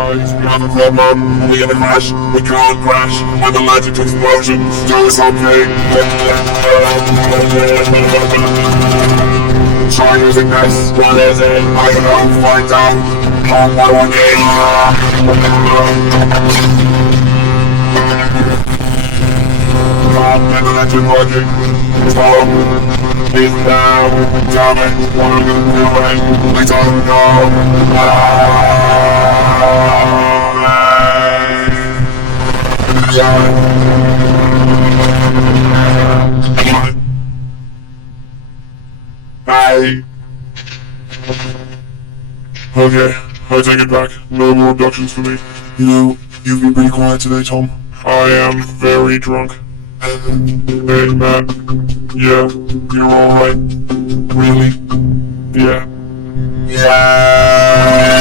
rise. We have a problem, we have a crash. We can't crash with electric explosions. Do something. Try using this. What is it? I don't know. Find out. What do I need? Electric logic. Tom, please now. Tell me what I'm gonna do. I don't know. Hey. Okay, I take it back. No more abductions for me. You know, you've been pretty quiet today, Tom. I am very drunk. Hey, Matt. Yeah, you're alright. Really? Yeah. Yeah!